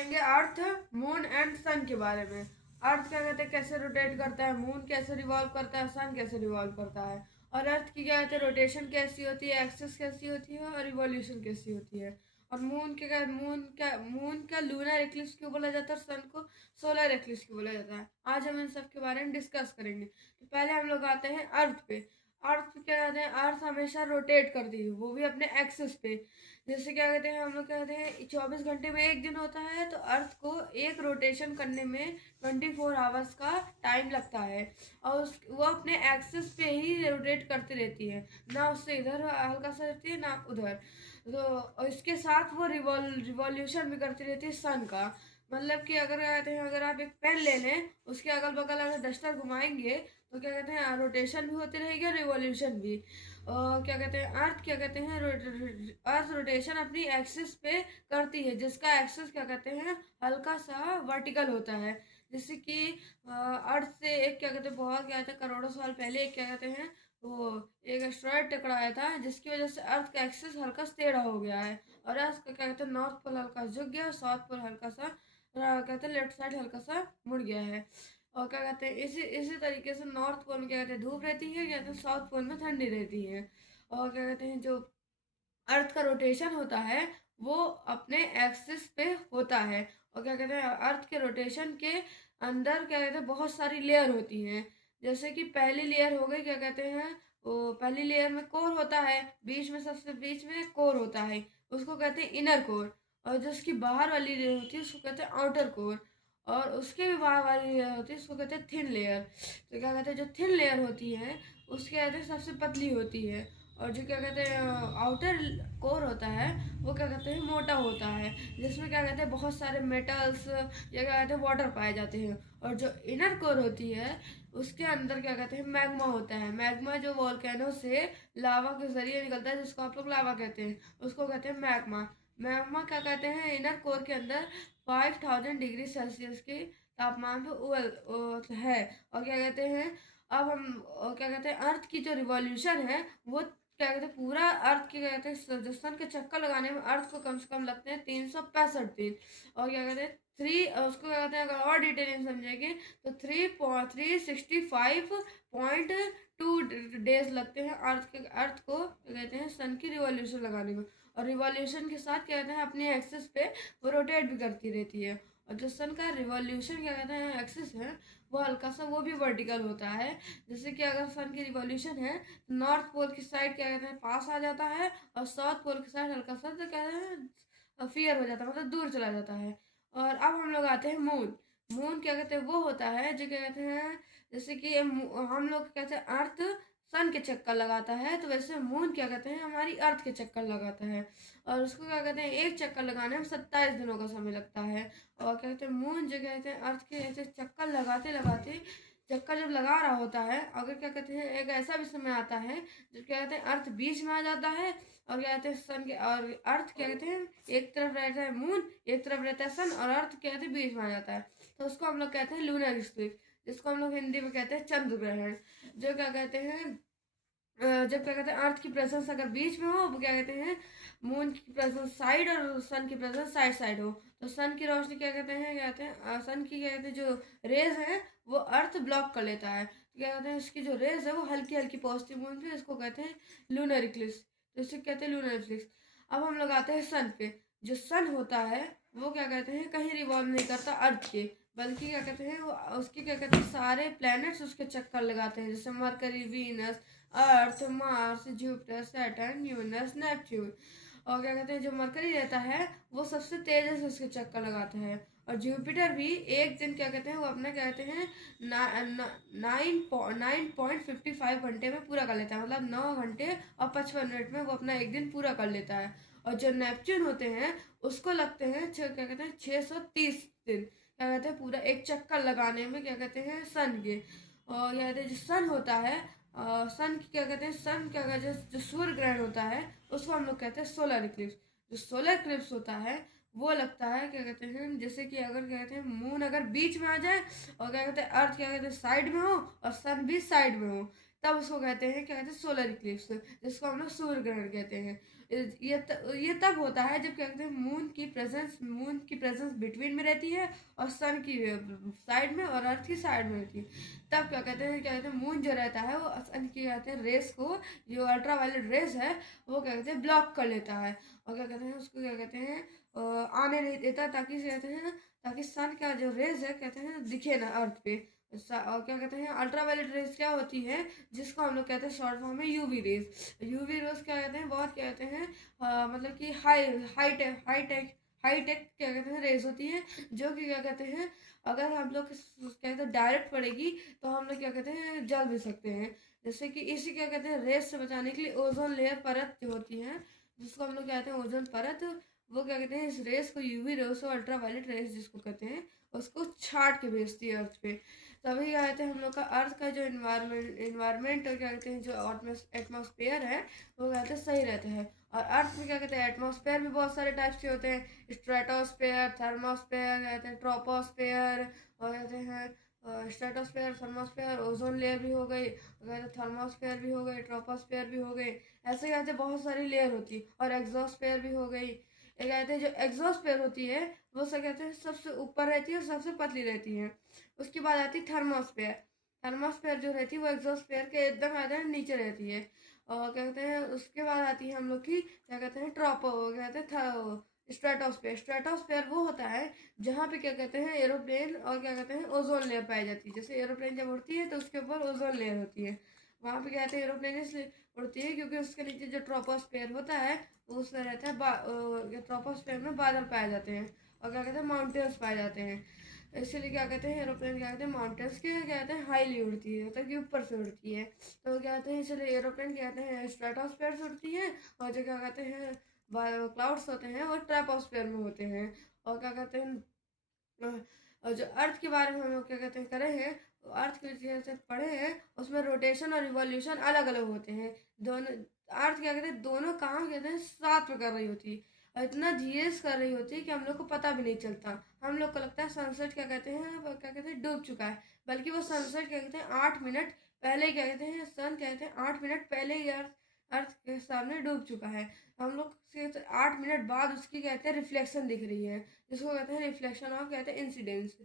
पढ़ेंगे अर्थ, moon and सन के बारे में। अर्थ क्या कहते हैं, कैसे रोटेट करता है, मून कैसे रिवॉल्व करता है, सन कैसे रिवॉल्व करता है, और अर्थ की क्या कहते हैं रोटेशन कैसी होती है, एक्सिस कैसी होती है, और रिवॉल्यूशन कैसी होती है। और मून का लूनर एक्लिप्स क्यों बोला जाता है, और सन को सोलर एक्लिप्स क्यों बोला जाता है। आज हम इन सब के बारे में डिस्कस करेंगे। तो पहले हम लोग आते हैं अर्थ पे। अर्थ क्या कहते हैं, अर्थ हमेशा रोटेट करती है, वो भी अपने एक्सिस पे। जैसे क्या कहते हैं, हम लोग कहते हैं 24 घंटे में एक दिन होता है, तो अर्थ को एक रोटेशन करने में 24 आवर्स का टाइम लगता है। और वो अपने एक्सिस पे ही रोटेट करती रहती है, ना उससे इधर हल्का सा रहती है ना उधर। तो और इसके साथ वो रिवॉल्यूशन भी करती रहती है सन का। मतलब कि अगर कहते हैं, अगर आप एक पेन ले लें, उसके अगल बगल अगर डस्टर घुमाएंगे तो क्या कहते हैं रोटेशन भी होती रहेगी और रिवॉल्यूशन भी। क्या कहते हैं, अर्थ क्या कहते हैं अर्थ रोटेशन अपनी एक्सिस पे करती है, जिसका एक्सिस क्या कहते हैं हल्का सा वर्टिकल होता है। जैसे कि अर्थ से एक क्या कहते हैं बहुत क्या कहते हैं करोड़ों साल पहले एक क्या कहते हैं वो एक एस्ट्रॉयड टकराया था, जिसकी वजह से अर्थ का एक्सिस हल्का सा टेढ़ा हो गया है। और अर्थ का क्या कहते हैं नॉर्थ पोल हल्का झुक गया और साउथ पोल हल्का सा कहते हैं लेफ्ट साइड हल्का सा मुड़ गया है। और क्या कहते हैं इसी इसी तरीके से नॉर्थ पोल में क्या कहते हैं धूप रहती है, क्या कहते हैं साउथ पोल में ठंडी रहती है। और क्या कहते हैं जो अर्थ का रोटेशन होता है वो अपने एक्सिस पे होता है। और क्या कहते हैं अर्थ के रोटेशन के अंदर क्या कहते हैं बहुत सारी लेयर होती हैं। जैसे कि पहली लेयर हो गई क्या कहते हैं, वो पहली लेयर में कोर होता है, बीच में सबसे बीच में कोर होता है, उसको कहते हैं इनर कोर। और जो उसकी बाहर वाली लेयर होती है उसको कहते हैं आउटर कोर। और उसके भी बाहर वाली लेयर होती है उसको कहते हैं थिन लेयर। तो क्या कहते हैं जो थिन लेयर होती है उसके कहते हैं सबसे पतली होती है। और जो क्या कहते हैं आउटर कोर होता है वो क्या कहते हैं मोटा होता है, जिसमें क्या कहते हैं बहुत सारे मेटल्स या क्या कहते हैं वाटर पाए जाते हैं। और जो इनर कोर होती है उसके अंदर क्या कहते हैं मैग्मा होता है। मैग्मा जो वॉल्केनो से लावा के जरिए निकलता है, जिसको आप लोग लावा कहते हैं, उसको कहते हैं मैग्मा। मैग्मा क्या कहते हैं इनर कोर के अंदर 5000 डिग्री सेल्सियस के तापमान पे है। और क्या कहते हैं अब हम क्या कहते हैं अर्थ की जो रिवॉल्यूशन है वो क्या कहते हैं पूरा अर्थ के क्या कहते हैं जो सन के चक्कर लगाने में अर्थ को कम से कम लगते हैं 365 दिन। और क्या कहते हैं उसको क्या कहते हैं अगर और डिटेल में समझेंगे तो 365.2 डेज लगते हैं अर्थ को क्या कहते हैं सन की रिवॉल्यूशन लगाने में। और रिवॉल्यूशन के साथ क्या कहते हैं अपने एक्सिस पे वो रोटेट भी करती रहती है। और जो सन का रिवॉल्यूशन क्या कहते हैं एक्सिस है वो हल्का सा वो भी वर्टिकल होता है। जैसे कि अगर सन की रिवॉल्यूशन है तो नॉर्थ पोल की साइड क्या कहते हैं पास आ जाता है, और साउथ पोल की साइड हल्का सा तो कहते हैं फियर हो जाता है, मतलब दूर चला जाता है। और अब हम लोग आते हैं मून। मून क्या कहते हैं वो होता है जो क्या कहते हैं जैसे कि हम लोग कहते हैं अर्थ सन के चक्कर लगाता है, तो वैसे मून क्या कहते हैं हमारी अर्थ के चक्कर लगाता है। और उसको क्या कहते हैं एक चक्कर लगाने में 27 दिनों का समय लगता है। और क्या कहते हैं मून जो कहते हैं अर्थ के ऐसे चक्कर लगाते लगाते चक्कर जब लगा रहा होता है, अगर क्या कहते हैं एक ऐसा भी समय आता है जब क्या कहते हैं अर्थ बीच में आ जाता है, और क्या कहते हैं सन के और अर्थ क्या कहते हैं एक तरफ रहता है मून, एक तरफ रहता है सन, और अर्थ क्या कहते हैं बीच में आ जाता है, तो उसको हम लोग कहते हैं लूनर इक्लिप्स, जिसको हम लोग हिंदी में कहते हैं चंद्र ग्रहण। जो क्या कहते हैं जब क्या कहते हैं अर्थ की प्रेजेंस अगर बीच में हो, वो क्या कहते हैं मून की प्रेजेंस साइड और सन की प्रेजेंस साइड साइड हो, तो सन की रोशनी क्या कहते हैं सन की क्या कहते हैं जो रेज है वो अर्थ ब्लॉक कर लेता है, तो क्या कहते हैं इसकी जो रेज है वो हल्की हल्की पहुंचती है मून पे, इसको कहते हैं लूनर इक्लिप्स। तो इसे कहते हैं लूनर इक्लिप्स। अब हम लोग आते हैं सन पे। जो सन होता है वो क्या कहते हैं कहीं रिवॉल्व नहीं करता अर्थ के, बल्कि क्या कहते हैं वो उसके क्या कहते हैं सारे प्लैनेट्स उसके चक्कर लगाते हैं, जैसे Mercury, Venus, Earth, Mars, Jupiter, Saturn, Uranus, Neptune. और क्या कहते हैं जो मरकरी रहता है वो सबसे तेजी से उसके चक्कर लगाता है। और जुपिटर भी एक दिन क्या कहते हैं वो अपना क्या कहते हैं 9.55 घंटे में पूरा कर लेता है, मतलब 9 घंटे और 55 मिनट में वो अपना एक दिन पूरा कर लेता है। और जो नेपच्यून होते हैं उसको लगते हैं क्या कहते हैं 630 दिन, क्या कहते हैं पूरा एक चक्कर लगाने में क्या कहते हैं सन के। और क्या कहते हैं जो सन होता है सन की क्या कहते हैं सन क्या कहते हैं जो सूर्य ग्रहण होता है उसको हम लोग कहते हैं सोलर इक्लिप्स। जो सोलर इक्लिप्स होता है वो लगता है क्या कहते हैं जैसे कि अगर क्या कहते हैं मून अगर बीच में आ जाए, और क्या कहते हैं अर्थ क्या कहते हैं साइड में हो और सन भी साइड में हो, तब उसको कहते हैं, क्या कहते हैं, सोलर इक्लिप्स, जिसको हम लोग सूर्य ग्रहण कहते हैं। ये तब होता है जब क्या कहते हैं मून की प्रेजेंस बिटवीन में रहती है और सन की साइड में और अर्थ की साइड में रहती है। तब क्या कहते हैं मून जो रहता है वो सन की कहते हैं रेस को, जो अल्ट्रावायलेट रेस है वो क्या कहते हैं ब्लॉक कर लेता है, और क्या कहते हैं उसको क्या कहते हैं आने नहीं देता, ताकि कहते हैं ताकि सन का जो रेज है कहते हैं दिखे ना अर्थ पे। और क्या कहते हैं अल्ट्रावायलेट रेज क्या होती है, जिसको हम लोग कहते हैं शॉर्ट फॉर्म में यूवी रेज। यूवी रेज क्या कहते हैं, बहुत कहते हैं मतलब कि हाई टेक क्या कहते हैं रेज होती है, जो कि क्या कहते हैं अगर हम लोग क्या कहते हैं डायरेक्ट पड़ेगी तो हम लोग क्या कहते हैं जल भी सकते हैं। जैसे कि इसी क्या कहते हैं रेज से बचाने के लिए ओजोन लेयर परत जो होती है, जिसको हम लोग कहते हैं ओजोन परत, वो क्या कहते हैं इस रेस को, यूवी रेस और अल्ट्रावायलेट रेस जिसको कहते हैं, उसको छाट के भेजती है अर्थ पे। तभी क्या कहते हैं हम लोग का अर्थ का जो इन्वायरमेंट और क्या कहते हैं जो एटमॉस्फेयर है वो कहते हैं सही रहता है। और अर्थ में क्या कहते हैं एटमॉस्फेयर भी बहुत सारे टाइप्स के होते हैं, स्ट्रेटोस्फेयर, थर्मोस्फेयर, कहते हैं ट्रोपोस्फेयर, और कहते हैं स्ट्रेटोस्फेयर, थर्मोस्फेयर, ओजोन लेयर भी हो गई, कहते हैं थर्मोस्फेयर भी हो गई, ट्रोपोस्फेयर भी हो गई। ऐसे कहते हैं बहुत सारी लेयर होती है, और एग्जोस्फेयर भी हो गई। ये कहते हैं जो एग्जोस्फेयर होती है वो सब कहते हैं सबसे ऊपर रहती है और सबसे पतली रहती है। उसके बाद आती है थर्मोस्फेयर। थर्मोस्फेयर जो रहती है वो एग्जोस्फेयर के एकदम आते हैं नीचे रहती है। और क्या कहते हैं उसके बाद आती है हम लोग की क्या कहते हैं कहते हैं स्ट्रेटोस्फेयर। स्ट्रेटोस्फेयर वो होता है जहाँ पे क्या कहते हैं एरोप्लेन और क्या कहते हैं ओजोन लेयर पाई जाती है। जैसे एरोप्लेन जब उड़ती है तो उसके ऊपर ओजोन लेयर होती है, वहाँ पे क्या कहते हैं एरोप्लेन इसलिए उड़ती है क्योंकि उसके नीचे जो ट्रोपोस्फेयर होता है उसमें रहता है ट्रोपोस्फेयर में बादल पाए जाते हैं, और क्या कहते हैं माउंटेन्स पाए जाते हैं। इसीलिए क्या कहते हैं एरोप्लेन क्या कहते हैं माउंटेन्स के क्या कहते हैं हाईली उड़ती है, मतलब कि ऊपर से उड़ती है। तो क्या कहते हैं इसलिए एरोप्लेन कहते हैं स्ट्रेटोस्फेयर से उड़ती है, और जो क्या कहते हैं क्लाउड्स होते हैं वो ट्रैपोस्फेयर में होते हैं। और क्या कहते हैं और जो अर्थ के बारे में हम लोग क्या कहते हैं करे हैं, तो अर्थ के जैसे पढ़े हैं उसमें रोटेशन और रिवॉल्यूशन अलग अलग होते हैं। दोनों अर्थ क्या कहते हैं दोनों काम कहते हैं साथ में कर रही होती है, और इतना धीरे से कर रही होती है कि हम लोग को पता भी नहीं चलता। हम लोग को लगता है सनसेट क्या कहते हैं क्या कहते हैं डूब चुका है, बल्कि वो सनसेट क्या कहते हैं 8 मिनट पहले क्या कहते हैं सन कहते हैं 8 मिनट पहले ही अर्थ के सामने डूब चुका है। हम लोग से 8 मिनट बाद उसकी कहते हैं रिफ्लेक्शन दिख रही है, जिसको कहते हैं रिफ्लेक्शन ऑफ कहते हैं इंसिडेंस।